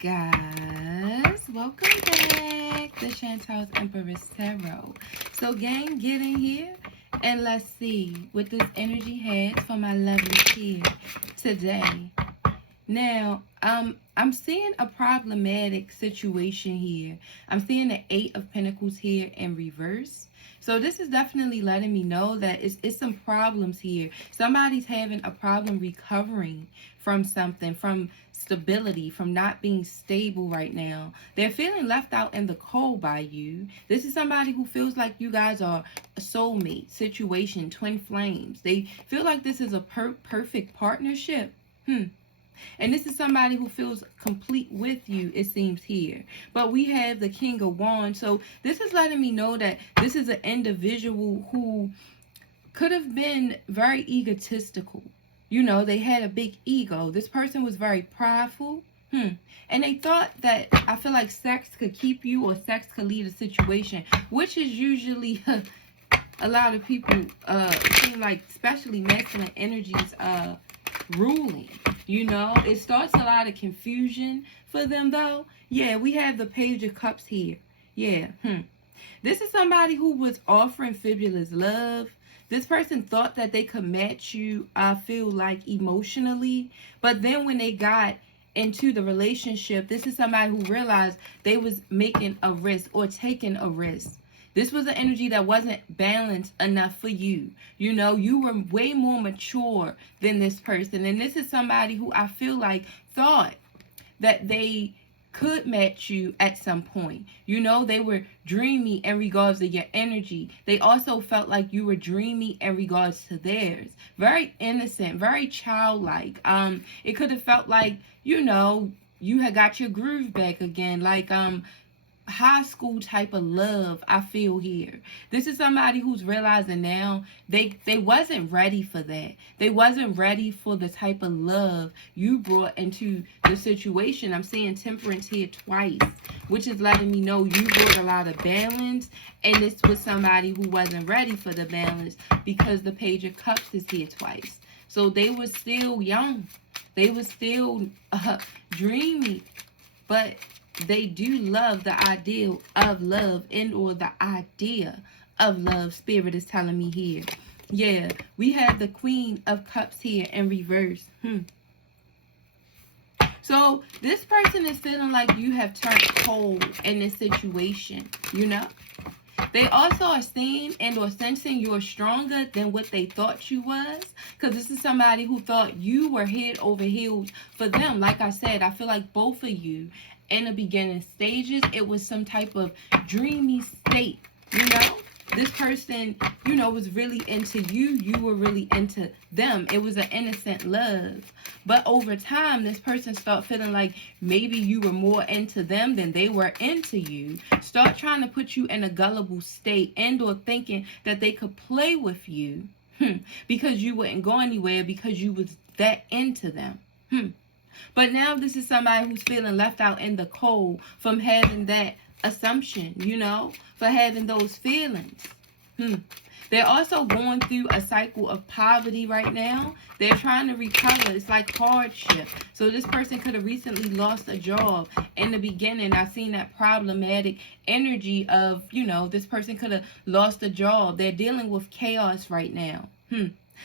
Guys, welcome back to Chantal's Empress Tarot. So gang, get in here and let's see what this energy has for my lovelies here today. Now, I'm seeing a problematic situation here. I'm seeing the Eight of Pentacles here in reverse. So this is definitely letting me know that it's some problems here. Somebody's having a problem recovering from something, from stability, from not being stable right now. They're feeling left out in the cold by you. This is somebody who feels like you guys are a soulmate situation, twin flames. They feel like this is a perfect partnership. And this is somebody who feels complete with you, it seems here. But we have the King of Wands. So this is letting me know that this is an individual who could have been very egotistical. You know, they had a big ego. This person was very prideful. And they thought that, I feel like sex could keep you, or sex could lead a situation, which is usually a lot of people seem like, especially masculine energies, ruling. You know, it starts a lot of confusion for them though. Yeah, we have the Page of Cups here. Yeah. This is somebody who was offering fabulous love. This person thought that they could match you, I feel like, emotionally. But then when they got into the relationship, this is somebody who realized they was making a risk or taking a risk. This was an energy that wasn't balanced enough for you. You know, you were way more mature than this person. And this is somebody who I feel like thought that they could match you at some point. You know, they were dreamy in regards to your energy. They also felt like you were dreamy in regards to theirs. Very innocent, very childlike. It could have felt like, you know, you had got your groove back again. Like, high school type of love I feel here. This is somebody who's realizing now they wasn't ready for that. They wasn't ready for the type of love you brought into the situation. I'm seeing Temperance here twice, which is letting me know you brought a lot of balance, and this was somebody who wasn't ready for the balance because the Page of Cups is here twice. So they were still young. They were still dreamy, but they do love the ideal of love, and or the idea of love. Spirit is telling me here. Yeah, we have the Queen of Cups here in reverse. So this person is feeling like you have turned cold in this situation, you know. They also are seeing and or sensing you're stronger than what they thought you was. Because this is somebody who thought you were head over heels for them. Like I said, I feel like both of you in the beginning stages, it was some type of dreamy state, you know. This person, you know, was really into you. You were really into them. It was an innocent love. But over time, this person start feeling like maybe you were more into them than they were into you. Start trying to put you in a gullible state, and or thinking that they could play with you because you wouldn't go anywhere because you was that into them. But now this is somebody who's feeling left out in the cold from having that assumption, you know, for having those feelings. They're also going through a cycle of poverty right now. They're trying to recover. It's like hardship. So this person could have recently lost a job. In the beginning, I seen that problematic energy of, you know, this person could have lost a job. They're dealing with chaos right now.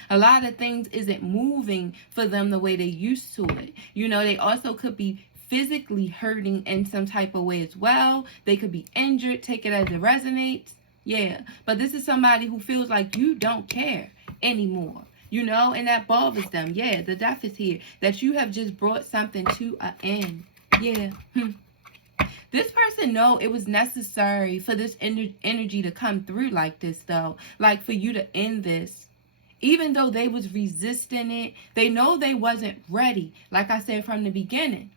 A lot of things isn't moving for them the way they used to it. You know, they also could be physically hurting in some type of way as well. They could be injured. Take it as it resonates. Yeah. But this is somebody who feels like you don't care anymore. You know, and that bothers them. Yeah, the Death is here. That you have just brought something to an end. Yeah. This person know it was necessary for this energy to come through like this, though. Like for you to end this. Even though they was resisting it, they know they wasn't ready. Like I said from the beginning.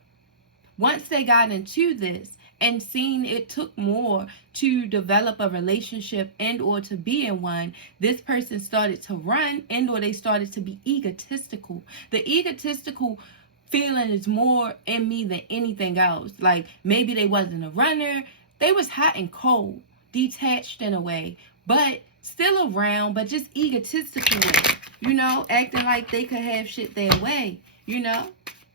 Once they got into this and seen it took more to develop a relationship and or to be in one, this person started to run, and or they started to be egotistical. The egotistical feeling is more in me than anything else. Like maybe they wasn't a runner. They was hot and cold, detached in a way, but still around, but just egotistical way, you know, acting like they could have shit their way, you know.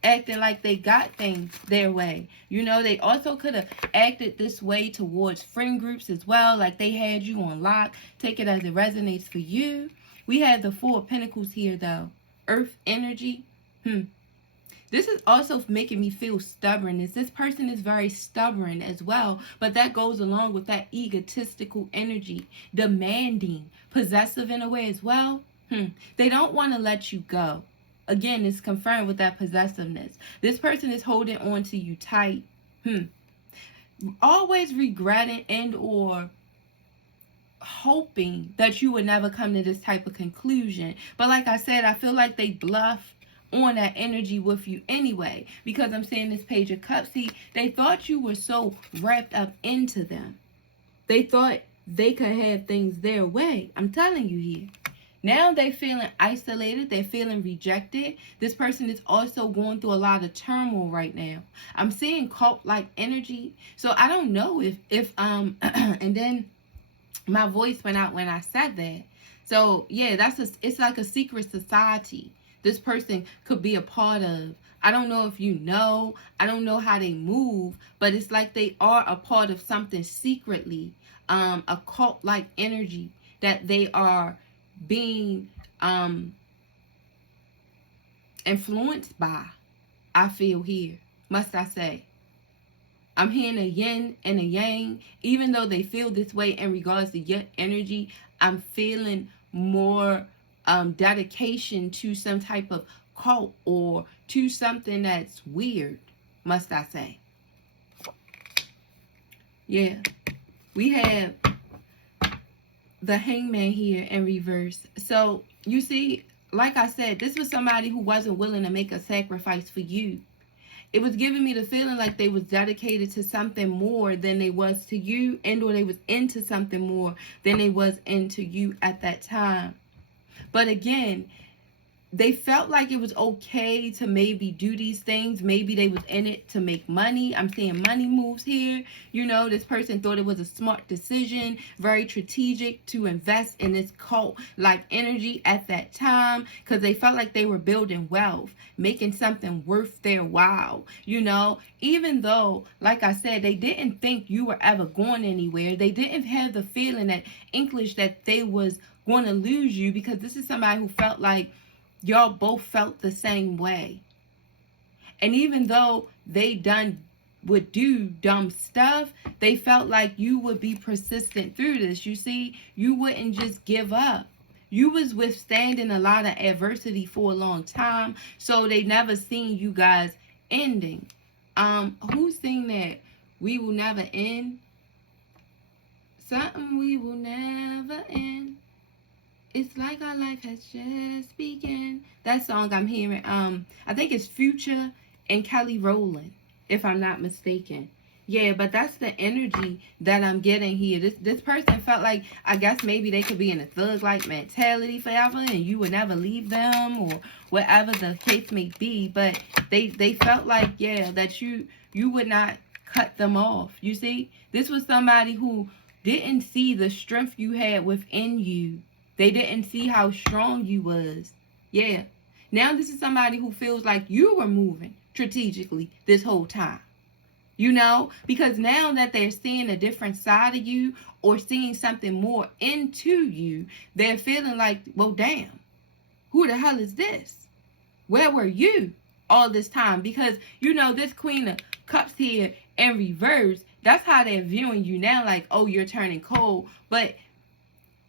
acting like they got things their way. You know, they also could have acted this way towards friend groups as well, like they had you on lock. Take it as it resonates for you. We have the Four of Pentacles here, though. Earth energy. This is also making me feel stubborn. This person is very stubborn as well, but that goes along with that egotistical energy, demanding, possessive in a way as well. They don't want to let you go. Again, it's confirmed with that possessiveness. This person is holding on to you tight. Always regretting and or hoping that you would never come to this type of conclusion. But like I said, I feel like they bluff on that energy with you anyway, because I'm seeing this Page of Cups. See, they thought you were so wrapped up into them. They thought they could have things their way. I'm telling you here. Now they're feeling isolated. They're feeling rejected. This person is also going through a lot of turmoil right now. I'm seeing cult-like energy. So I don't know if and then my voice went out when I said that. So yeah, it's like a secret society this person could be a part of. I don't know if you know. I don't know how they move, but it's like they are a part of something secretly, a cult-like energy that they are being influenced by. I feel here, must I say. I'm hearing a yin and a yang. Even though they feel this way in regards to your energy, I'm feeling more dedication to some type of cult or to something that's weird, must I say. Yeah. We have the Hangman here in reverse. So, you see, like I said, this was somebody who wasn't willing to make a sacrifice for you. It was giving me the feeling like they was dedicated to something more than they was to you, and or they was into something more than they was into you at that time. But again, they felt like it was okay to maybe do these things. Maybe they was in it to make money. I'm seeing money moves here. You know, this person thought it was a smart decision, very strategic to invest in this cult-like energy at that time, because they felt like they were building wealth, making something worth their while. You know, even though, like I said, they didn't think you were ever going anywhere. They didn't have the feeling, that inkling that they was going to lose you, because this is somebody who felt like y'all both felt the same way. And even though they would do dumb stuff, they felt like you would be persistent through this. You see, you wouldn't just give up. You was withstanding a lot of adversity for a long time, so they never seen you guys ending. Who sing that? We will never end. Something we will never end. It's like our life has just begun. That song I'm hearing, I think it's Future and Kelly Rowland, if I'm not mistaken. Yeah, but that's the energy that I'm getting here. This person felt like, I guess maybe they could be in a thug-like mentality forever and you would never leave them, or whatever the case may be. But they felt like, yeah, that you would not cut them off. You see, this was somebody who didn't see the strength you had within you. They didn't see how strong you was. Yeah. Now this is somebody who feels like you were moving strategically this whole time. You know, because now that they're seeing a different side of you, or seeing something more into you, they're feeling like, well, damn, who the hell is this? Where were you all this time? Because, you know, this Queen of Cups here in reverse, that's how they're viewing you now, like, oh, you're turning cold. But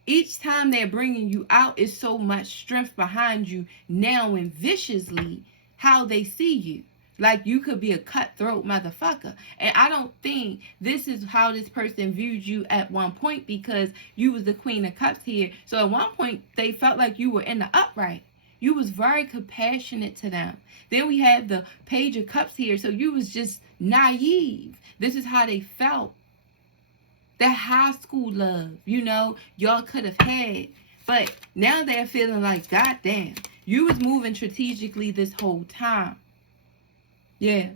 each time they're bringing you out is so much strength behind you now, and viciously how they see you. Like you could be a cutthroat motherfucker. And I don't think this is how this person viewed you at one point, because you was the Queen of Cups here. So at one point, they felt like you were in the upright. You was very compassionate to them. Then we have the Page of Cups here. So you was just naive. This is how they felt. That high school love, you know, y'all could have had. But now they're feeling like, God damn, you was moving strategically this whole time. Yeah.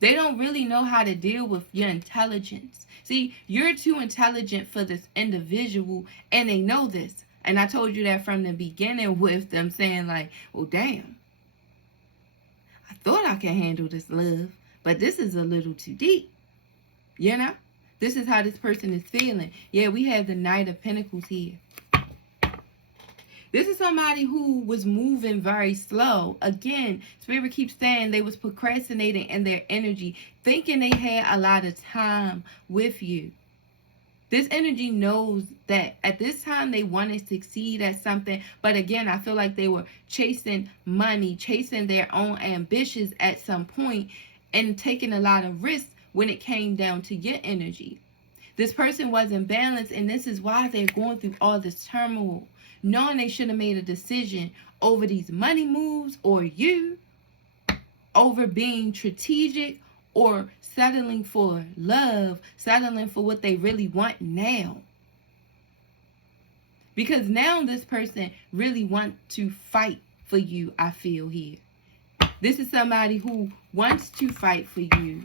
They don't really know how to deal with your intelligence. See, you're too intelligent for this individual, and they know this. And I told you that from the beginning, with them saying like, well, damn, I thought I could handle this love, but this is a little too deep. You know? This is how this person is feeling. Yeah, we have the Knight of Pentacles here. This is somebody who was moving very slow. Again, Spirit keeps saying they was procrastinating in their energy, thinking they had a lot of time with you. This energy knows that at this time they want to succeed at something. But again, I feel like they were chasing money, chasing their own ambitions at some point, and taking a lot of risks when it came down to your energy. This person wasn't balanced, and this is why they're going through all this turmoil, knowing they should have made a decision over these money moves, or you, over being strategic, or settling for love, settling for what they really want now. Because now this person really wants to fight for you, I feel here. This is somebody who wants to fight for you.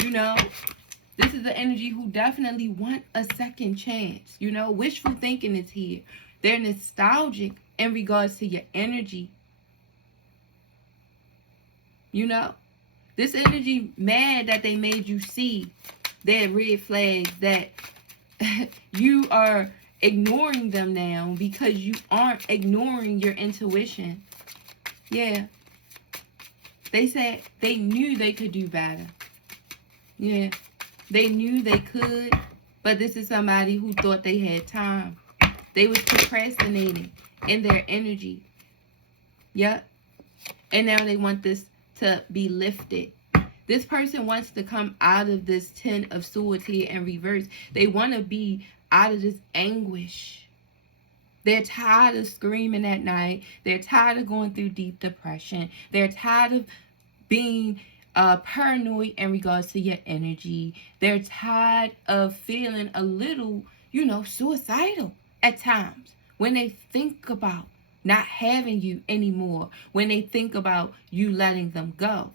You know, this is the energy who definitely want a second chance. You know, wishful thinking is here. They're nostalgic in regards to your energy. You know, this energy mad that they made you see their red flags, that you are ignoring them now because you aren't ignoring your intuition. Yeah. They said they knew they could do better. Yeah. They knew they could, but this is somebody who thought they had time. They was procrastinating in their energy. Yep. And now they want this to be lifted. This person wants to come out of this Ten of Swords here in reverse. They want to be out of this anguish. They're tired of screaming at night. They're tired of going through deep depression. They're tired of being paranoid in regards to your energy. They're tired of feeling a little, you know, suicidal at times when they think about not having you anymore, when they think about you letting them go.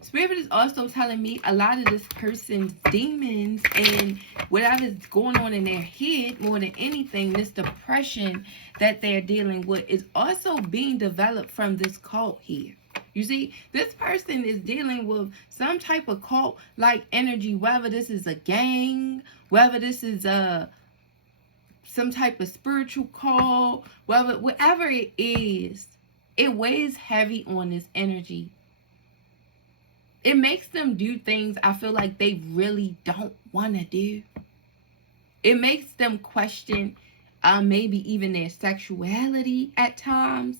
Spirit is also telling me a lot of this person's demons and whatever's going on in their head, more than anything, this depression that they're dealing with is also being developed from this cult here. You see, this person is dealing with some type of cult-like energy, whether this is a gang, whether this is some type of spiritual cult, whatever it is, it weighs heavy on this energy. It makes them do things I feel like they really don't want to do. It makes them question maybe even their sexuality at times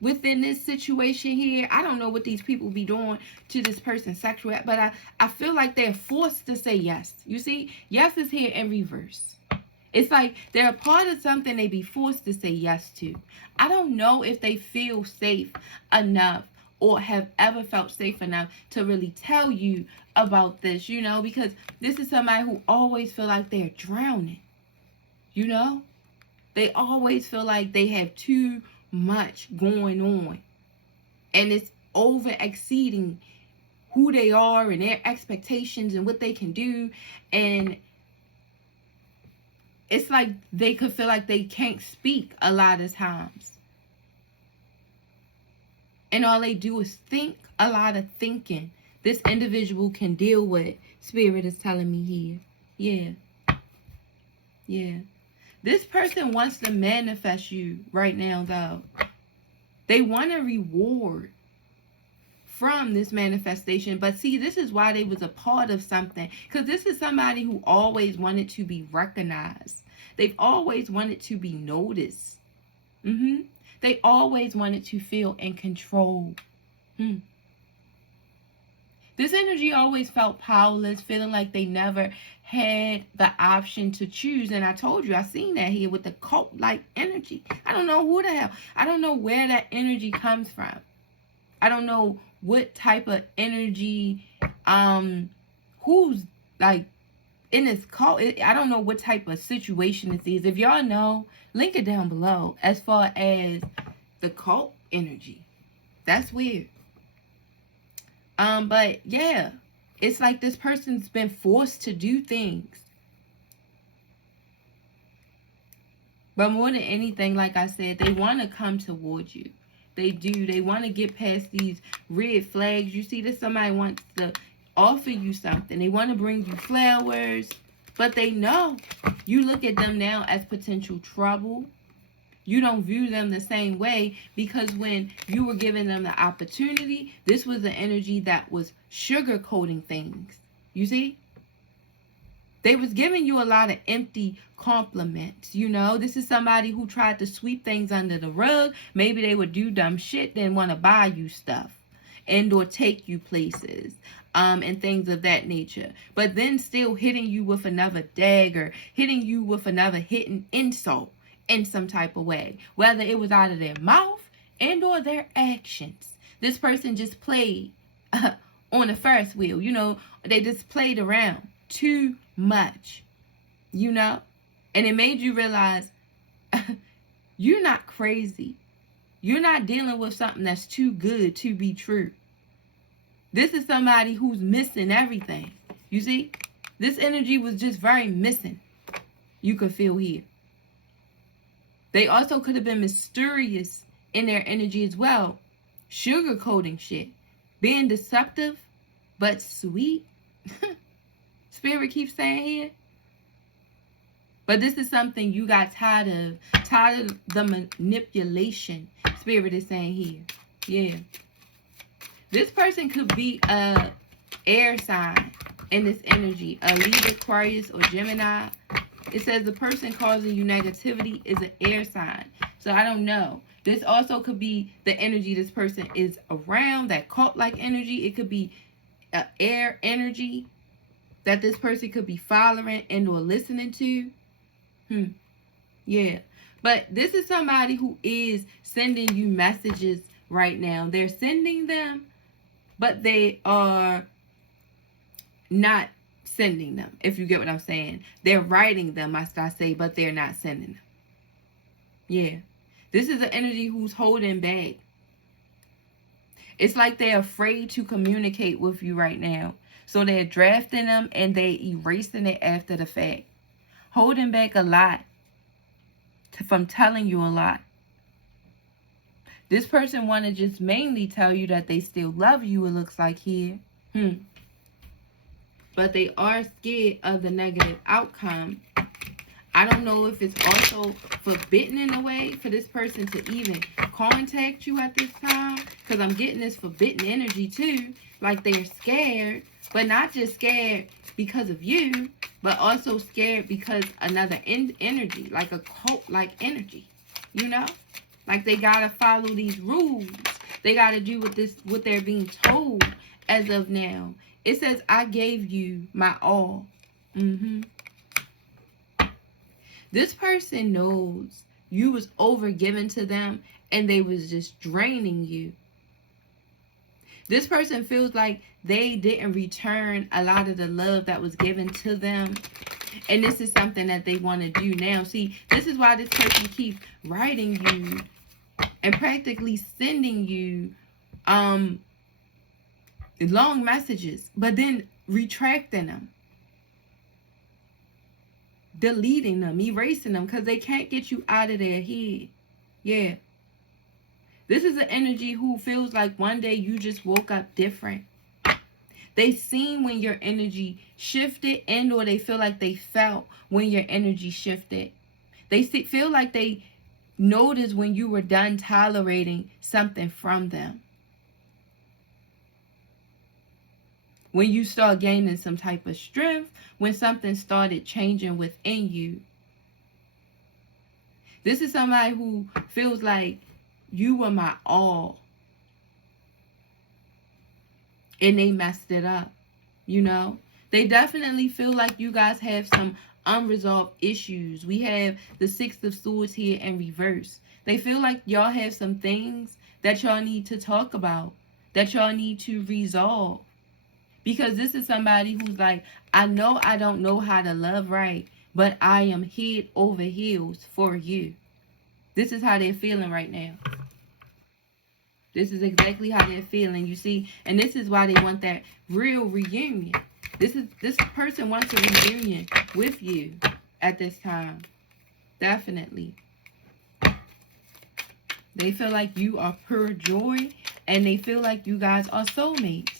within this situation here. I don't know what these people be doing to this person's sexuality, but I feel like they're forced to say yes. You see, yes is here in reverse. It's like they're a part of something they be forced to say yes to. I don't know if they feel safe enough or have ever felt safe enough to really tell you about this, you know, because this is somebody who always feel like they're drowning, you know? They always feel like they have too much going on, and it's over exceeding who they are and their expectations and what they can do, and it's like they could feel like they can't speak a lot of times. And all they do is think a lot of thinking. This individual can deal with. Spirit is telling me here. Yeah. Yeah. This person wants to manifest you right now, though. They want a reward from this manifestation. But see, this is why they was a part of something. Because this is somebody who always wanted to be recognized. They've always wanted to be noticed. They always wanted to feel in control. This energy always felt powerless, feeling like they never had the option to choose. And I told you, I seen that here with the cult-like energy. I don't know who the hell. I don't know where that energy comes from. I don't know what type of energy, who's like in this cult. I don't know what type of situation this is. If y'all know, link it down below as far as the cult energy. That's weird. But yeah, it's like this person's been forced to do things. But more than anything, like I said, they want to come towards you. They do. They want to get past these red flags. You see that somebody wants to offer you something. They want to bring you flowers, but they know you look at them now as potential trouble. You don't view them the same way because when you were giving them the opportunity, this was the energy that was sugarcoating things. You see? They was giving you a lot of empty compliments, you know. This is somebody who tried to sweep things under the rug. Maybe they would do dumb shit, then want to buy you stuff and or take you places, and things of that nature. But then still hitting you with another dagger, hitting you with another hidden insult in some type of way. Whether it was out of their mouth and or their actions. This person just played on the Ferris wheel, you know. They just played around too much, you know, and it made you realize you're not crazy. You're not dealing with something that's too good to be true. This is somebody who's missing everything. You see, this energy was just very missing. You could feel here. They also could have been mysterious in their energy as well, sugarcoating shit, being deceptive but sweet. Spirit keeps saying here. But this is something you got tired of the manipulation. Spirit is saying here. Yeah. This person could be a air sign in this energy. A Libra, Aquarius, or Gemini. It says the person causing you negativity is an air sign. So I don't know. This also could be the energy this person is around, that cult-like energy. It could be air energy that this person could be following and or listening to. Yeah. But this is somebody who is sending you messages right now. They're sending them, but they are not sending them, if you get what I'm saying. They're writing them, must I say, but they're not sending them. Yeah. This is an energy who's holding back. It's like they're afraid to communicate with you right now. So they're drafting them and they're erasing it after the fact. Holding back a lot from telling you a lot. This person want to just mainly tell you that they still love you, it looks like here. But they are scared of the negative outcome. I don't know if it's also forbidden in a way for this person to even contact you at this time. Because I'm getting this forbidden energy too. Like they're scared. But not just scared because of you. But also scared because another energy. Like a cult-like energy. You know? Like they got to follow these rules. They got to do what they're being told as of now. It says, I gave you my all. This person knows you was overgiven to them and they was just draining you. This person feels like they didn't return a lot of the love that was given to them. And this is something that they want to do now. See, this is why this person keeps writing you and practically sending you long messages, but then retracting them. Deleting them, erasing them, because they can't get you out of their head. Yeah. This is an energy who feels like one day you just woke up different. They seen when your energy shifted and or they feel like they felt when your energy shifted. They feel like they noticed when you were done tolerating something from them. When you start gaining some type of strength, when something started changing within you. This is somebody who feels like you were my all. And they messed it up, you know. They definitely feel like you guys have some unresolved issues. We have the Six of Swords here in reverse. They feel like y'all have some things that y'all need to talk about, that y'all need to resolve. Because this is somebody who's like, I know I don't know how to love right, but I am head over heels for you. This is how they're feeling right now. This is exactly how they're feeling, you see. And this is why they want that real reunion. This person wants a reunion with you at this time. Definitely. They feel like you are pure joy, and they feel like you guys are soulmates.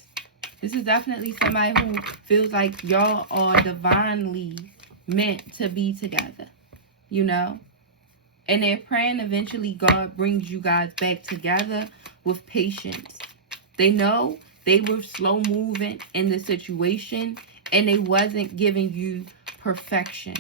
This is definitely somebody who feels like y'all are divinely meant to be together, you know? And they're praying eventually God brings you guys back together with patience. They know they were slow moving in the situation, and they wasn't giving you perfection.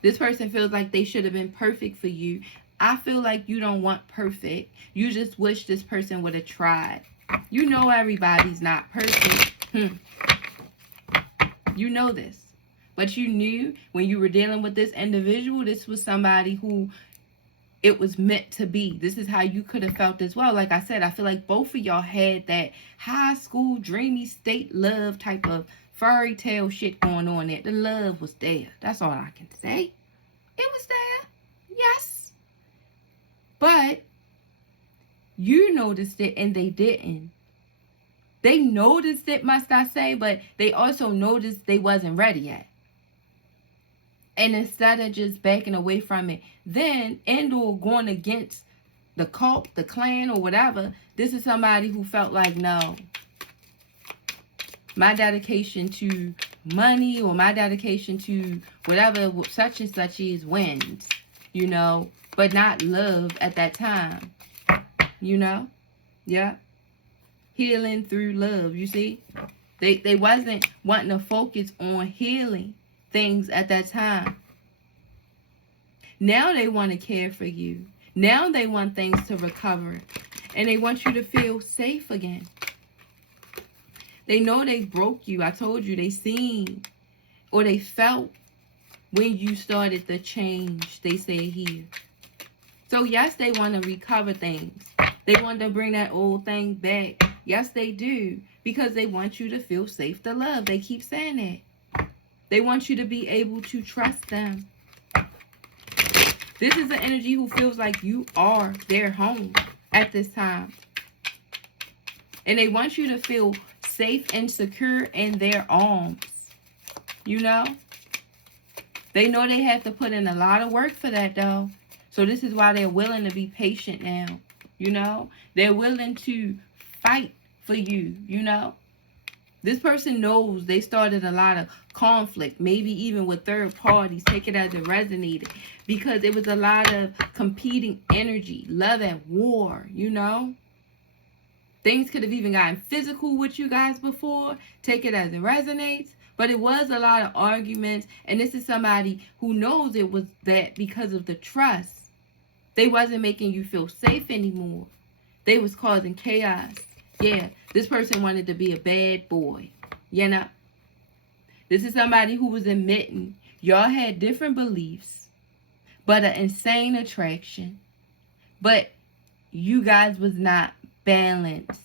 This person feels like they should have been perfect for you. I feel like you don't want perfect. You just wish this person would have tried. You know everybody's not perfect. You know this. But you knew when you were dealing with this individual, this was somebody who it was meant to be. This is how you could have felt as well. Like I said, I feel like both of y'all had that high school dreamy state love type of fairy tale shit going on there. The love was there. That's all I can say. It was there. Yes. But you noticed it and they didn't. They noticed it, must I say, but they also noticed they wasn't ready yet. And instead of just backing away from it, then or going against the cult, the clan, or whatever, this is somebody who felt like, no, my dedication to money or my dedication to whatever such and such is wins, you know, but not love at that time, you know? Yeah. Healing through love, you see? They wasn't wanting to focus on healing things at that time. Now they want to care for you. Now they want things to recover. And they want you to feel safe again. They know they broke you. I told you, they seen or they felt when you started the change, they say here. So yes, they want to recover things. They want to bring that old thing back. Yes, they do. Because they want you to feel safe to love. They keep saying that. They want you to be able to trust them. This is an energy who feels like you are their home at this time. And they want you to feel safe and secure in their arms. You know? They know they have to put in a lot of work for that, though. So this is why they're willing to be patient now. You know? They're willing to fight for you, you know? This person knows they started a lot of conflict, maybe even with third parties. Take it as it resonated. Because it was a lot of competing energy, love at war, you know? Things could have even gotten physical with you guys before. Take it as it resonates. But it was a lot of arguments. And this is somebody who knows it was that because of the trust. They wasn't making you feel safe anymore. They was causing chaos. Yeah, this person wanted to be a bad boy. You know? This is somebody who was admitting y'all had different beliefs, but an insane attraction. But you guys was not balanced.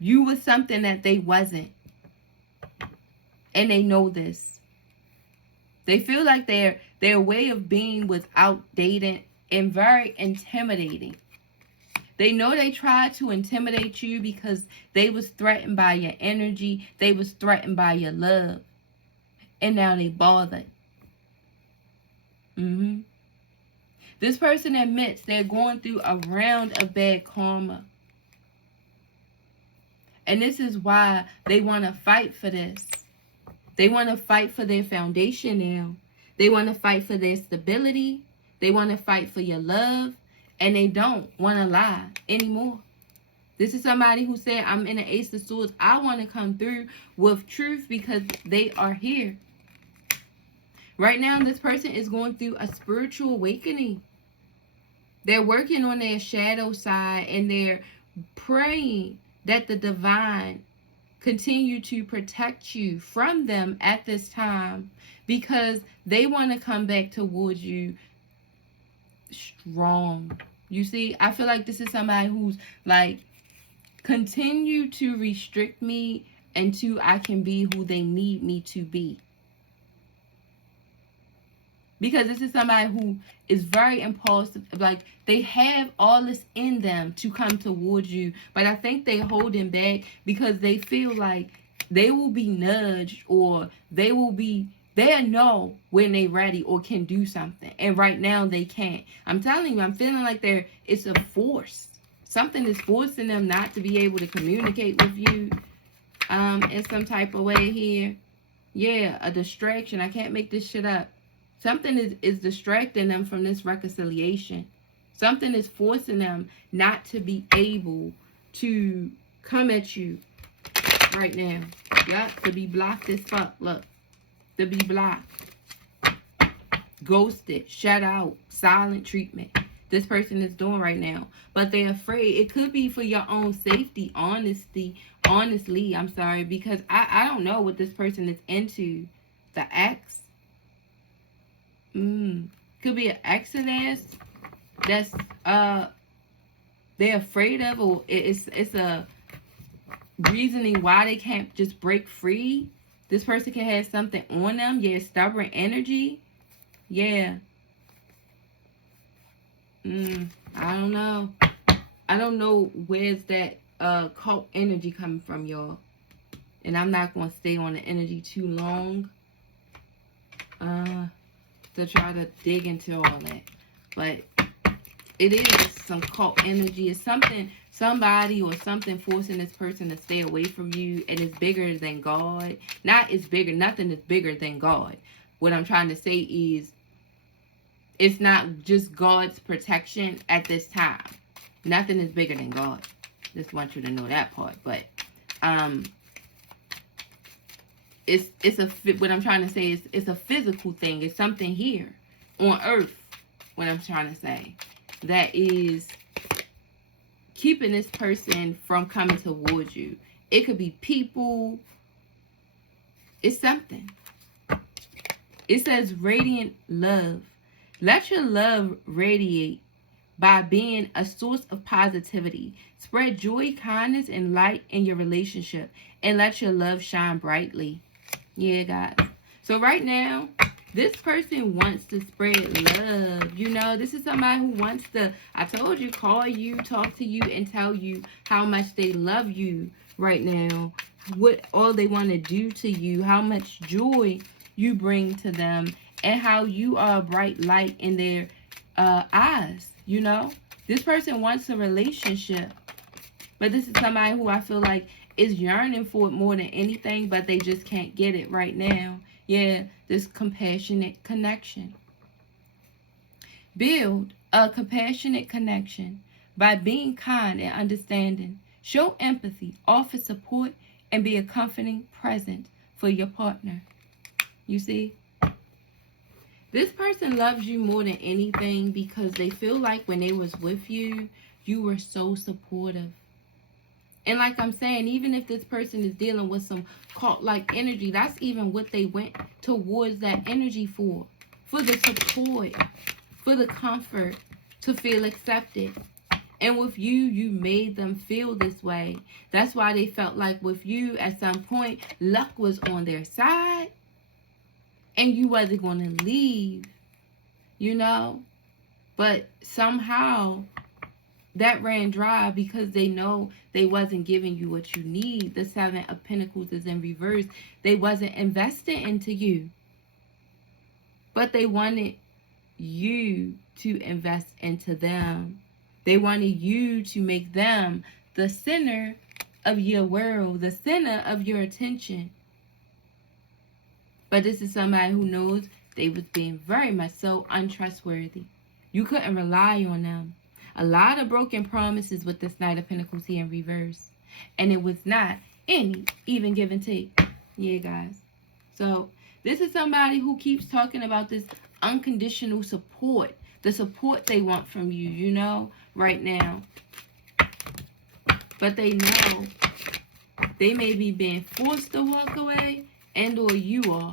You was something that they wasn't. And they know this. They feel like their way of being was outdated and very intimidating. They know they tried to intimidate you because they was threatened by your energy. They was threatened by your love. And now they bothered. This person admits they're going through a round of bad karma. And this is why they want to fight for this. They want to fight for their foundation now. They want to fight for their stability. They want to fight for your love. And they don't want to lie anymore. This is somebody who said, I'm in an Ace of Swords. I want to come through with truth because they are here. Right now, this person is going through a spiritual awakening. They're working on their shadow side and they're praying that the divine continue to protect you from them at this time because they want to come back towards you strong. You see, I feel like this is somebody who's like, continue to restrict me until I can be who they need me to be. Because this is somebody who is very impulsive. Like, they have all this in them to come towards you. But I think they're holding back because they feel like they will be nudged or they will be They'll know when they ready or can do something. And right now they can't. I'm telling you, I'm feeling like it's a force. Something is forcing them not to be able to communicate with you in some type of way here. Yeah, a distraction. I can't make this shit up. Something is distracting them from this reconciliation. Something is forcing them not to be able to come at you right now. Yup, to be blocked as fuck. Look. To be blocked, ghosted, shut out, silent treatment. This person is doing right now. But they're afraid. It could be for your own safety, honestly, I'm sorry, because I don't know what this person is into. The ex. Could be an ex of theirs that's they're afraid of, or it's a reasoning why they can't just break free. This person can have something on them. Yeah, stubborn energy. Yeah. I don't know. I don't know where's that cult energy coming from, y'all. And I'm not going to stay on the energy too long to try to dig into all that. But it is some cult energy. It's somebody or something forcing this person to stay away from you, and it's bigger than God. Nothing is bigger than God. What I'm trying to say is, it's not just God's protection at this time. Nothing is bigger than God. Just want you to know that part. But what I'm trying to say is, it's a physical thing. It's something here on earth. What I'm trying to say, that is keeping this person from coming towards you. It could be people. It's something. It says radiant love. Let your love radiate by being a source of positivity. Spread joy, kindness, and light in your relationship, and let your love shine brightly. Yeah, guys. So right now, this person wants to spread love. You know, this is somebody who wants to, I told you, call you, talk to you, and tell you how much they love you right now. What all they want to do to you, how much joy you bring to them, and how you are a bright light in their eyes. You know, this person wants a relationship. But this is somebody who I feel like is yearning for it more than anything, but they just can't get it right now. Yeah, this compassionate connection. Build a compassionate connection by being kind and understanding. Show empathy, offer support, and be a comforting presence for your partner. You see? This person loves you more than anything because they feel like when they was with you, you were so supportive. And like I'm saying, even if this person is dealing with some cult-like energy, that's even what they went towards that energy for the support, for the comfort, to feel accepted. And with you, you made them feel this way. That's why they felt like with you, at some point, luck was on their side, and you wasn't going to leave, you know? But somehow that ran dry because they know they wasn't giving you what you need. The Seven of Pentacles is in reverse. They wasn't investing into you. But they wanted you to invest into them. They wanted you to make them the center of your world, the center of your attention. But this is somebody who knows they was being very much so untrustworthy. You couldn't rely on them. A lot of broken promises with this Knight of Pentacles here in reverse. And it was not any even give and take. Yeah, guys. So this is somebody who keeps talking about this unconditional support. The support they want from you, you know, right now. But they know they may be being forced to walk away, and or you are.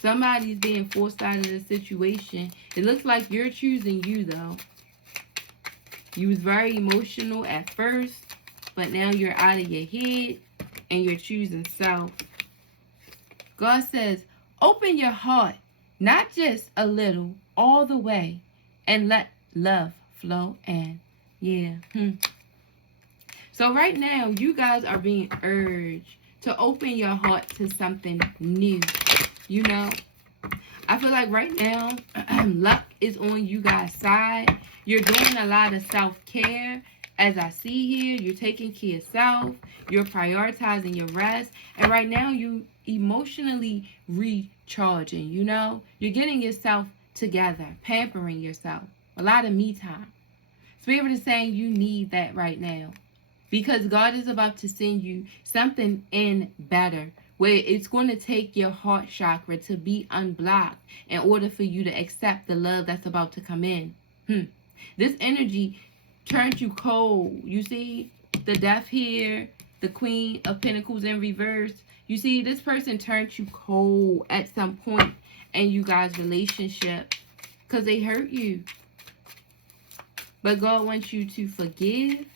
Somebody's being forced out of the situation. It looks like you're choosing you, though. You was very emotional at first, but now you're out of your head and you're choosing self. God says, open your heart, not just a little, all the way, and let love flow in. Yeah. So right now, you guys are being urged to open your heart to something new. You know, I feel like right now, luck is on you guys' side. You're doing a lot of self-care. As I see here, you're taking care of self. You're prioritizing your rest. And right now, you emotionally recharging, you know? You're getting yourself together, pampering yourself. A lot of me time. Spirit is saying you need that right now. Because God is about to send you something in better, where it's going to take your heart chakra to be unblocked in order for you to accept the love that's about to come in. This energy turned you cold. You see the death here, the Queen of Pentacles in reverse. You see, this person turned you cold at some point in you guys' relationship because they hurt you. But God wants you to forgive.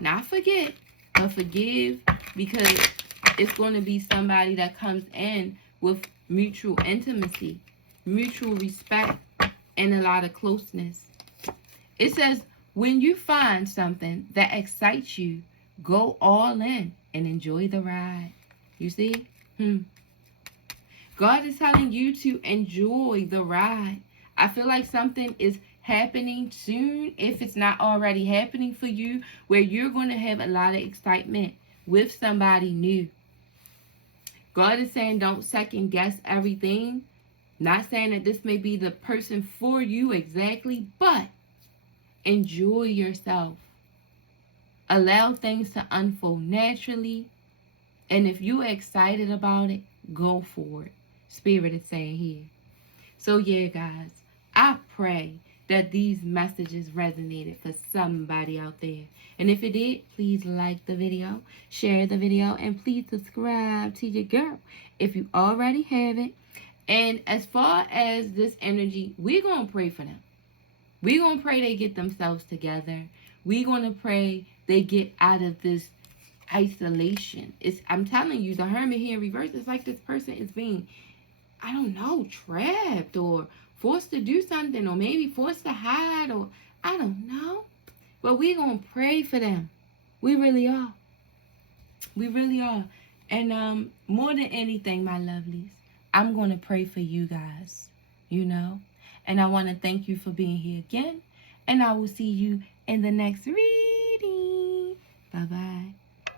Not forget, but forgive, because it's going to be somebody that comes in with mutual intimacy, mutual respect, and a lot of closeness. It says, when you find something that excites you, go all in and enjoy the ride. You see? God is telling you to enjoy the ride. I feel like something is happening soon, if it's not already happening for you, where you're going to have a lot of excitement with somebody new. God is saying don't second guess everything. Not saying that this may be the person for you exactly, but enjoy yourself. Allow things to unfold naturally. And if you're excited about it, go for it. Spirit is saying here. So yeah, guys, I pray that these messages resonated for somebody out there. And if it did, please like the video, share the video, and please subscribe to your girl if you already haven't. And as far as this energy, we're going to pray for them. We're going to pray they get themselves together. We're going to pray they get out of this isolation. I'm telling you, the Hermit here in reverse, it's like this person is being, I don't know, trapped or forced to do something, or maybe forced to hide, or I don't know. But we're going to pray for them. We really are. We really are. And more than anything, my lovelies, I'm going to pray for you guys, you know. And I want to thank you for being here again. And I will see you in the next reading. Bye-bye.